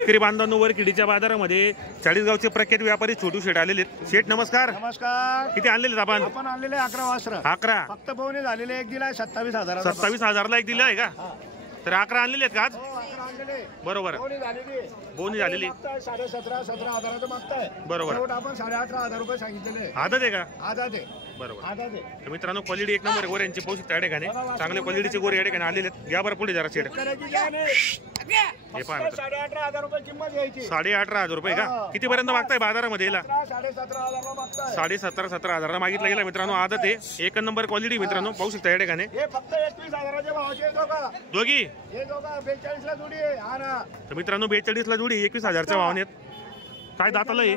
शेतकरी बांधवांनो वर किडीच्या बाजारामध्ये चाळीसगावचे प्रख्यात व्यापारी छोटू शेठ आलेले आहेत। शेठ नमस्कार। नमस्कार। किती आणलेले आपण आणलेले 11 वासर। 11 फक्त बोने झालेले एक दिलाय 27,000। 27,000 ला एक दिला आहे का? तर 11 आणलेले आहेत का आज? बरोबर बोनी झालेली 17,500 17,000 मागताय। बरोबर आपण 18,500 रुपये सांगितलेले। आदत आहे का? आदत आहे। बरोबर आदत आहे। तर मित्रांनो क्वालिटी एक नंबर गोरे यांची पोस्ट त्या ठिकाणी चांगल्या क्वालिटीचे गोरे या ठिकाणी आलेले आहेत। या बरं पुढे जरा शेठ हे पहा 18,500 रुपये किंमत घ्यायची। 18,500 रुपये का? किती पर्यंत मागताय बाजारामध्ये याला? 17,500 मागताय। 17,500 मागितला गेला मित्रांनो। आदत आहे एक नंबर क्वालिटी मित्रांनो पाहू शकता या ठिकाणी। हे फक्त 21,000 भावाचे येतो का? दोघी हे दोघा 42 ला जोडी आहे। हा ना। तर मित्रांनो 42 ला जोडी 21,000च्या भावाने काय दाताला आहे?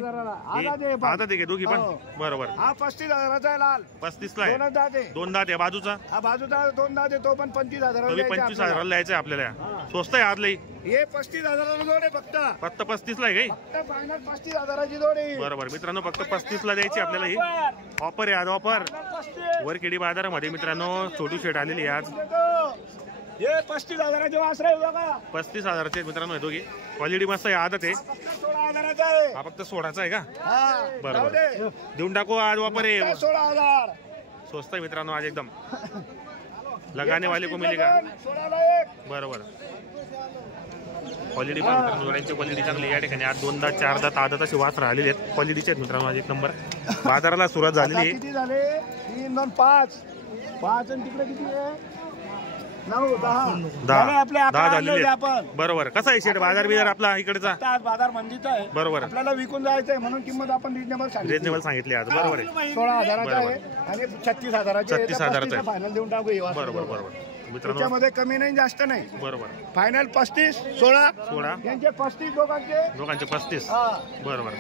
आदत आहे दोघी पण बरोबर। हा 35,000 आहे लाल 35 ला आहे। दोन दात आहे बाजूचा। हा बाजूचा दोन दात आहे तो पण 25,000 तो 25,000 द्यायचा आपल्याला। स्वस्त आहे आदलई हे 35,000 जोड आहे फक्त 35 ला आहे फक्त फायनल 35,000 जोडी बरोबर मित्रांनो। फक्त 35 ला द्यायची आपल्याला ही ऑफर आहे आज ऑफर वरखेडी बाजारामध्ये मित्रांनो। छोटू शेठ आलेली आज हे 35,000 वासर आहे बघा। 35,000 मित्रांनो दोघी क्वालिटी मस्त आहे आदत आहे। 16,000 आहे हा फक्त 16चा आहे का? बरोबर देऊन टाकू आज ऑफर आहे 16,000 स्वस्त आहे मित्रांनो आज एकदम लगाने वाले को मिलेगा बरोबर। क्वालिटी पण मित्रांनो जोड्यांची क्वालिटी चांगली या ठिकाणी आज 2 दात 4 दात आदत असे वासर आलेले आहेत। क्वालिटीचे आहेत मित्रांनो आज एक नंबर। बाजाराला सुरुवात झालेली आहे। किती झाले? 3 2 5 5 आणि तिकडे किती आहे? 9 10 आपल्या 10 झालेले आपण बरोबर। कसा आहे शेठ बाजार बिजार आपला इकडचा? आज बाजार मंदीचा आहे बरोबर। आपल्याला विकून जायचंय म्हणून किंमत आपण रिजनेबल सांगितली आज बरोबर आहे। 16,000 आहे आणि 36,000 36,000 फायनल देऊन टाकू बरोबर बरोबर मित्रांनो। त्याच्यामध्ये कमी नाही जास्त नाही बरोबर। फायनल 35 16 यांचे 35 दोघांचे 35 बरोबर।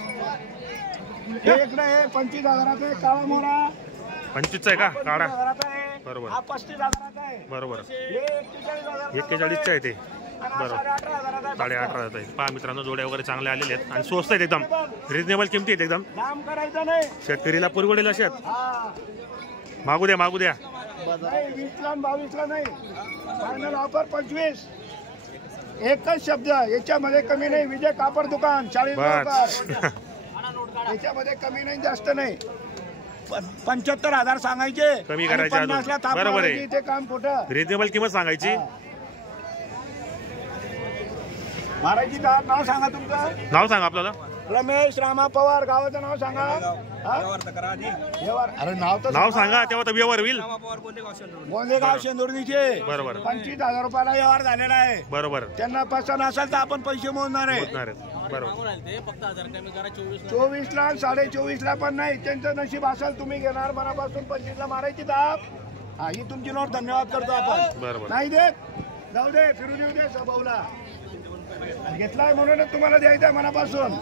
हे इकडे हे 25,000 काळा मोरा 25 आहे का काढा बरोबर। हा 35,000 आहे बरोबर। हे 41 आहे ते बरोबर 18,500 आहे। पहा मित्रांनो जोड्या वगैरे चांगले आलेले आहेत आणि स्वस्त आहेत एकदम रिजनेबल किमती आहेत एकदम। दाम करायचं नाही शेतकरीला पुरवडेल असे मागू द्या 20 ला 22 ला नाही फायनल ऑफर 25। एकच शब्द याच्यामध्ये कमी नाही। विजय कापड दुकान 40 याच्यामध्ये कमी नाही जास्त नाही। 75,000 सांगायचे कमी करायचे बरोबर आहे। ते काम कुठं रिजनेबल किंमत सांगायची। महाराजची नाव सांगा तुमचं नाव सांगा आपल्याला। रमेश रामा पवार गावाचं नाव सांगा। अरे नाव सांगा तेव्हा तर व्यवहार होईल। गोंदेगाव शेंदुर्णीचे बरोबर 25,000 रुपयाला व्यवहार झालेला आहे बरोबर। त्यांना पसंत असेल तर आपण पैसे मोजणार आहे बरोबर। 24 ला 24.5 ला पण नाही त्यांचं नशीब असेल तुम्ही घेणार मनापासून 25 ला मारायची दाब। हा ही तुमची नोट धन्यवाद करतो आपण बरोबर। नाही देत जाऊ दे फिरू देऊ दे स्वभावला घेतलाय म्हणूनच तुम्हाला द्यायचं मनापासून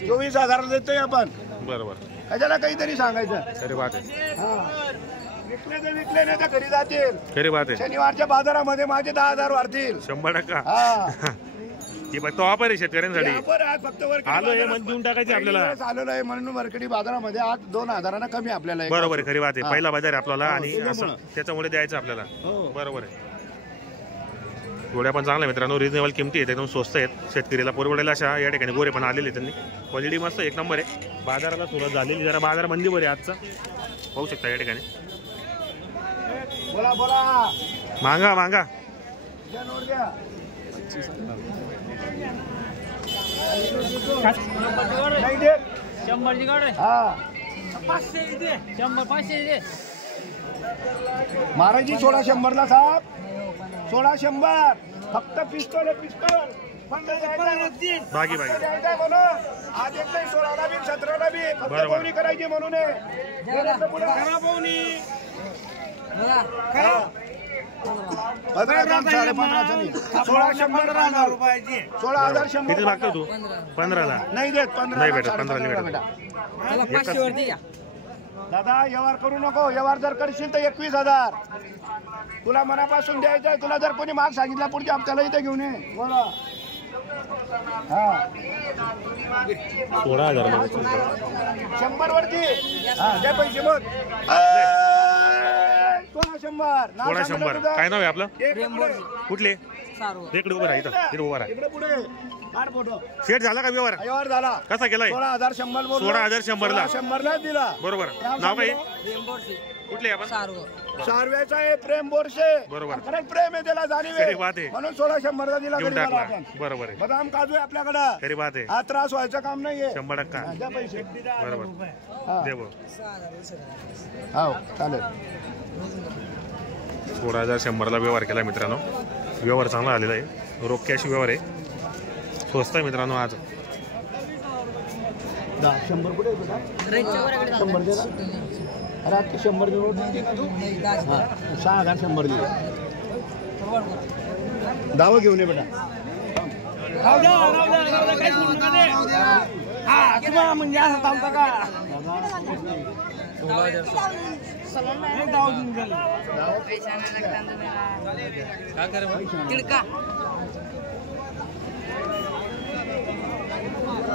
24,000 देतोय आपण बरोबर। कशाला काहीतरी सांगायचं खरी बात आहे। विकले तर विकले नाही तर घरी जातील खरी बात आहे। शनिवारच्या बाजारामध्ये माझे 10,000 वाढतील 100%। ती फक्त ऑफर आहे शेतकऱ्यांसाठी फक्त आलोय म्हणजे देऊन टाकायचे आपल्याला आलेलं आहे म्हणून वरकडी बाजारामध्ये आज 2,000 कमी आपल्याला बरोबर आहे। खरी बात आहे पहिला बाजार आहे आपल्याला आणि असं त्याच्यामुळे द्यायचं आपल्याला बरोबर आहे। गोड्या पण चांगल्या मित्रांनो रिजनेबल किमती आहेत एकदम स्वस्त आहेत। शेतकरीला परवडेल अशा या ठिकाणी गोरे पण आलेले त्यांनी क्वालिटी मस्त एक नंबर आहे। बाजाराला सुरुवात झालेली जरा बाजार मंदीवर आहे आजचा पाहू शकता या ठिकाणी। बोला मांगा महाराजी 1600 ला साहेब 1600 फक्त पिस्तोल बाकी आज एक नाही 16 ला बी 17 ला बी फक्त बोवणी करायची म्हणून 16,000 रुपयाची 16,000 किती मागतो तू? 15 ला नाही देत 15 नाही भेटत 15 ला भेटत दादा व्यवहार करू नको। व्यवहार जर करशील तर 21,000 तुला मनापासून द्यायचं। तुला जर कोणी माग सांगितला पुढच्या हप्त्याला इथे घेऊन ये बोला। 16,000 100 वरती द्या पैसे मग सोळा शंभर. नाव सोळा सांगा शंभर. तुझं. काय नाव आहे आपलं? एक पुढे. कुठले? सारव. इकडे उभं राहा, इथं उभं राहा. इकडे पुढे काढ फोटो. सेट झाला का व्यवहार? व्यवहार झाला. कसा केलाय? 16,100 बोललो. 16,100 ला. 16,100 दिला. बरोबर. नाव काय? रेंबोरशी. कुठले आपण? सारव. सारव्याचा आहे प्रेम बोरशे. बरोबर. खरंच प्रेम आहे त्याला जाणीव खरी बात आहे. म्हणून 16,100 दिला घेऊन गरीबाला टाकला. आपण. बरोबर आहे. बदाम काजू आहे आपल्याकडं. खरी बात आहे. हा त्रास व्हायचं काम नाहीये. 100%. द्या पैसे. बरोबर. हा. दे भाऊ. 6,000. हो चालेल. 16,100 ला व्यवहार केला मित्रांनो. व्यवहार चांगला आलेला आहे. रोख कॅश व्यवहार आहे. स्वस्त आहे मित्रांनो आज. 100 कुठे आहे बेटा? रेंजच्या वराकडे 100 दे ना. अरे आता 100 देऊ. 6,100 दिले. दावा घेऊन ये बेटा. तुम्हाला म्हणजे असं चालतं का? 16,000.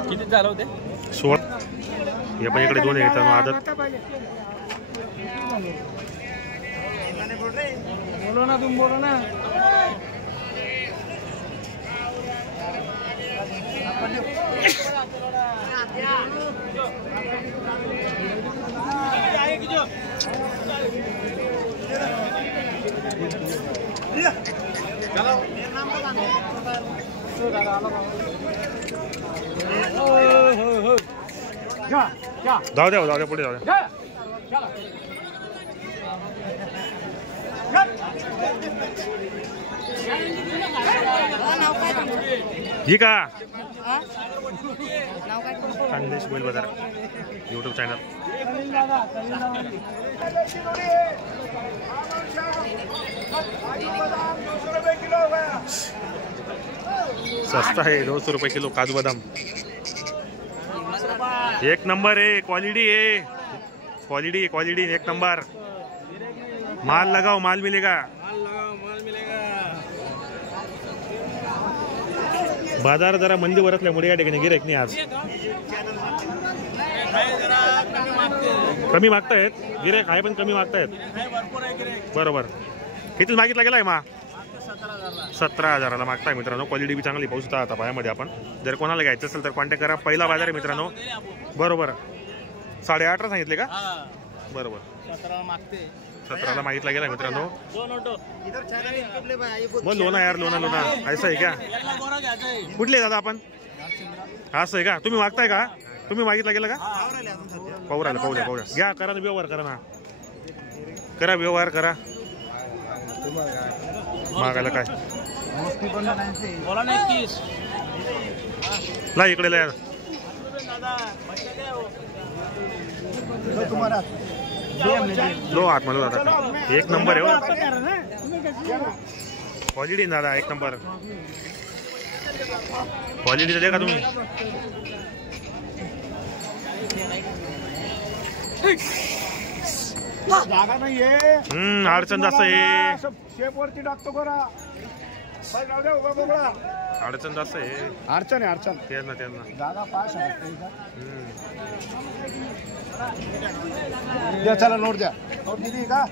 किती झालं होते? 16. हे पण इकडे दोन आहे मित्रांनो आदत. बोलो ना तुम बोलो ना. जाऊ द्या पुढे जाऊ द्या. ही का खानदेश बैल बाजार यूट्यूब चॅनल. सस्ता है 200 रुपये किलो काजू बदाम. एक नंबर है. क्वालिटी है. क्वालिटी एक नंबर. माल लगाओ माल मिलेगा. बाजार जरा मंदी वरसल्यामुळे या ठिकाणी गिऱ्हाईक नाही आज. कमी मागतायत गिऱ्हाईक आहे पण कमी मागतायत. बरोबर. किती मागितला गेलाय मा? 17,000 मागताय मित्रांनो. क्वालिटी बी चांगली पाहू शकता आता पायामध्ये आपण. जर कोणाला घ्यायचं असेल तर कॉन्टॅक्ट करा. पहिला बाजार आहे मित्रांनो. बरोबर. 8.5 सांगितले का? बरोबर. 17ला मागितला गेला मित्रांनो. मग लोना यार लोना ऐसा आहे का? कुठले दादा आपण? असं आहे का? तुम्ही मागताय का? तुम्ही मागितला गेला का? पाहू द्या. घ्या करा ना व्यवहार करा ना. करा व्यवहार करा. मागायला काय ला इकडे ला तुम्हाला लो हात मला दादा. एक नंबर आहे हो. क्वालिटी दादा एक नंबर. क्वालिटी दे का तुम्ही? जागा नाहीये. अडचण जास्त आहे. शेप वरती टाकतो करा. अडचण जास्त आहे. अडचण त्यांना जागा पास द्या. चला नोट द्या. नोट दिली का?